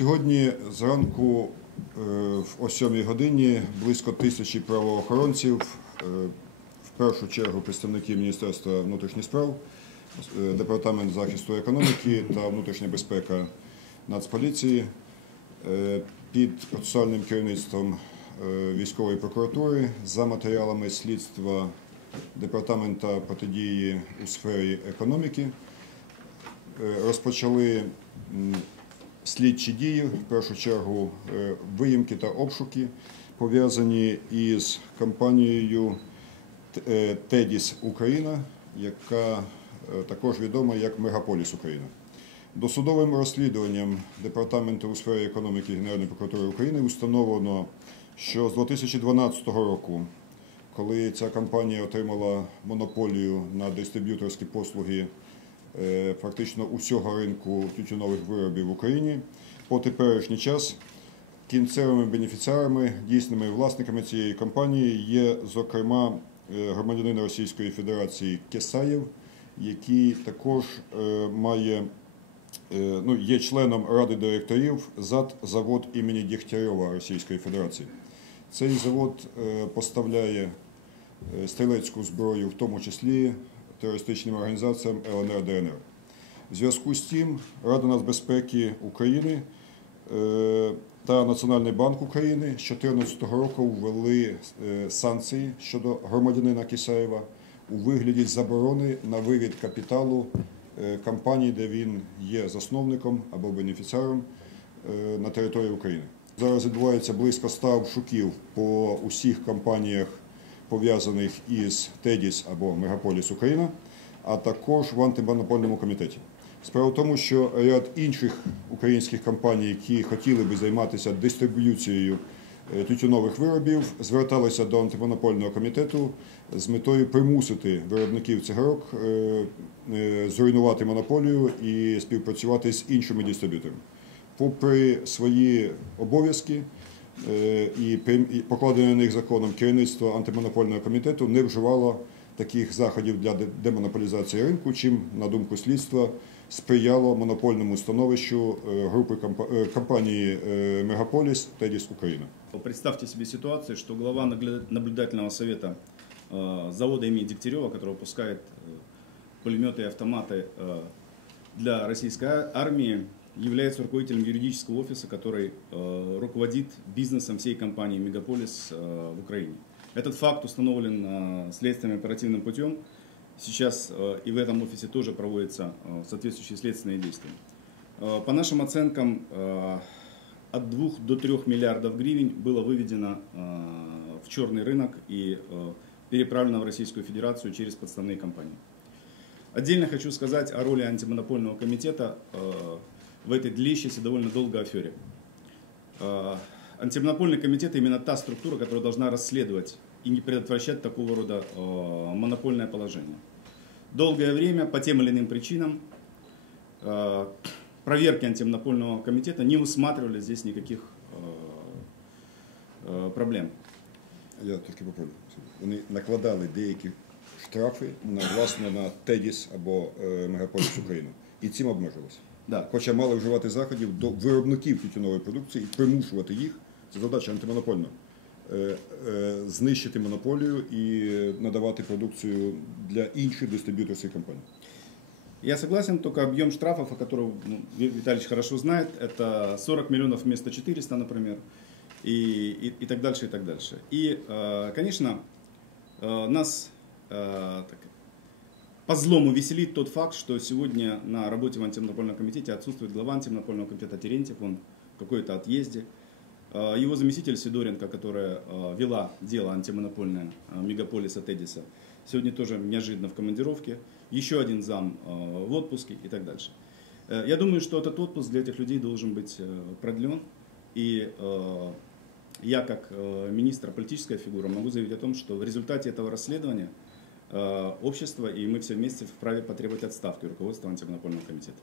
Сьогодні зранку е, о 7 годині близько тисячі правоохоронців, е, в першу чергу представники Міністерства внутрішніх справ, е, Департамент захисту економіки та внутрішня безпека Нацполіції під процесуальним керівництвом військової прокуратури за матеріалами слідства Департамента протидії у сфері економіки розпочали слідчі дії, в першу чергу е, виїмки та обшуки, пов'язані із компанією е, Тедіс Україна, яка е, також відома як Мегаполіс Україна. Досудовим розслідуванням Департаменту у сфері економіки Генеральної прокуратури України установлено, що з 2012 року, коли ця компанія отримала монополію на дистриб'юторські послуги фактично усього ринку тютюнових виробів в Україні, по теперішній час кінцевими бенефіціарами, дійсними власниками цієї компанії є, зокрема, е, громадянин Російської Федерації Кесаєв, який також е, має е, ну, є членом ради директорів ЗАД завод імені Дігтярьова Російської Федерації. Цей завод е, поставляє е, стрілецьку зброю, в тому числі терористичним організаціям ЛНР ДНР. В зв'язку з тим Рада нацбезпеки України е, та Національний банк України з 2014 року ввели е, санкції щодо громадянина Кисаєва у вигляді заборони на вивід капіталу е, компаній, де він є засновником або бенефіціаром на території України. Зараз відбувається близько 100 обшуків по усіх компаніях, пов'язаних із Тедіс або Мегаполіс Україна, а також в антимонопольному комітеті. Справа в тому, що ряд інших українських компаній, які хотіли би займатися дистриб'юцією е, тютюнових виробів, зверталися до антимонопольного комітету з метою примусити виробників цигарок е, е, зруйнувати монополію і співпрацювати з іншими дистриб'юторами. Попри свої обов'язки і прим- і покладене на них законом керівництво антимонопольного комітету не вживало таких заходів для де- демонополізації ринку, чим, на думку слідства, сприяло монопольному становищу е, групи компа- е, компанії е, Мегаполіс Тедіс Україна. Представьте себе ситуацию, что глава нагля- наблюдательного совета э, завода имени Дегтярева, который выпускает э, пулеметы и автоматы э, для российской а- армии, Является руководителем юридического офиса, который э, руководит бизнесом всей компании Мегаполис э, в Украине. Этот факт установлен э, следственным оперативным путем. Сейчас э, и в этом офисе тоже проводятся э, соответствующие следственные действия. Э, По нашим оценкам, от 2 до 3 миллиардов гривен было выведено в черный рынок и переправлено в Российскую Федерацию через подставные компании. Отдельно хочу сказать о роли антимонопольного комитета в этой длящейся довольно долгой афере. Э, Антимонопольный комитет именно та структура, которая должна расследовать и не предотвращать такого рода э, монопольное положение. Долгое время по тем или иным причинам э, проверки антимонопольного комитета не усматривали здесь никаких э, э, проблем. Я тільки поправлю. Вони накладали деякі штрафи на власне на Тедіс або е, Мегаполіс Україна. І цим обмежилися. Да. Хоча мали вживати заходів до виробників тютюнової продукції і примушувати їх. Це задача антимонопольна. е, е, Знищити монополію і надавати продукцію для інших дистриб'юторських компаній. Я согласен, только объем штрафов, о котором ну, Ви- Виталий хорошо знает, это 40 миллионов вместо 400, например, и, и, и так дальше, и так дальше. И, э, конечно, э, нас э, так, по злому веселит тот факт, что сегодня на работе в антимонопольном комитете отсутствует глава антимонопольного комитета Терентьев, он в какой-то отъезде. Э, Его заместитель Сидоренко, которая э, вела дело антимонопольное э, мегаполиса Тедиса, сегодня тоже неожиданно в командировке. Еще один зам в отпуске и так дальше. Э, Я думаю, что этот отпуск для этих людей должен быть э, продлен. И э, я, как министр, политическая фигура, могу заявить о том, что в результате этого расследования э, общество и мы все вместе вправе потребовать отставки руководства антимонопольного комитета.